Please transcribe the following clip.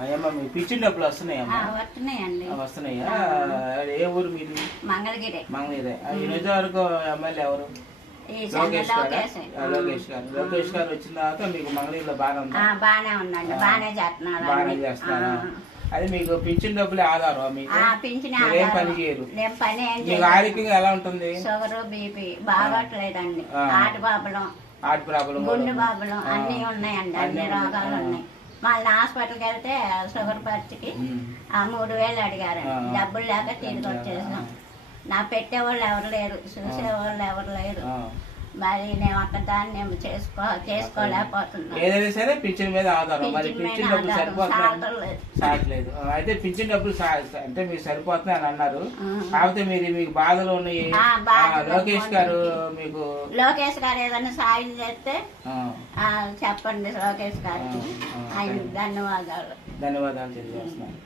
అయ్యమ్మా మీకు పింఛన్ డబ్బులు వస్తున్నాయమ్మా? వస్తున్నాయండి. వస్తున్నాయా? ఏ ఊరు మీది? మంగళగిరి. మంగళగిరి. ఈ నియోజకవర్గం ఎమ్మెల్యే ఎవరు? లోకేష్ గారు. లోకేష్ గారు వచ్చిన తర్వాత మీకు మంగళగిరిలో బాగా ఉంది? బాగానే ఉందండి, బాగానే చేస్తున్నారు. బాగానే చేస్తున్నారు. అది మీకు పింఛన్ డబ్బులు ఆధారం? మీకు ఏం పని చేయరు? మీకు ఆరోగ్యంగా ఎలా ఉంటుంది? షుగర్ బీపీ బాగోట్లేదండి. హార్ట్ ప్రాబ్లం గుండె ప్రాబ్లం అన్ని ఉన్నాయండి, అన్ని రోగాలు ఉన్నాయి. మళ్ళీ హాస్పిటల్కి వెళ్తే షుగర్ పచ్చికి 3,000 అడిగారు. డబ్బులు లేక తిరిగి వచ్చేసాం. నా పెట్టేవాళ్ళు ఎవరు లేరు, చూసేవాళ్ళు ఎవరు లేరు. మరి నేను ఒక్కదాన్ని నేను చేసుకోలేకపోతున్నాను. ఏదైనా సరే పింఛన్ మీద ఆధారం. మరి పింఛన్ డబ్బులు సరిపోతుంది? అయితే పింఛన్ డబ్బులు అంటే మీరు సరిపోతున్నాయి అని అన్నారు. కాకపోతే మీకు బాధలు ఉన్నాయి. లోకేష్ గారు ఏదైనా సాయం చేస్తే చెప్పండి. లోకేష్ గారికి ధన్యవాదాలు. ధన్యవాదాలు తెలియజేస్తున్నాను.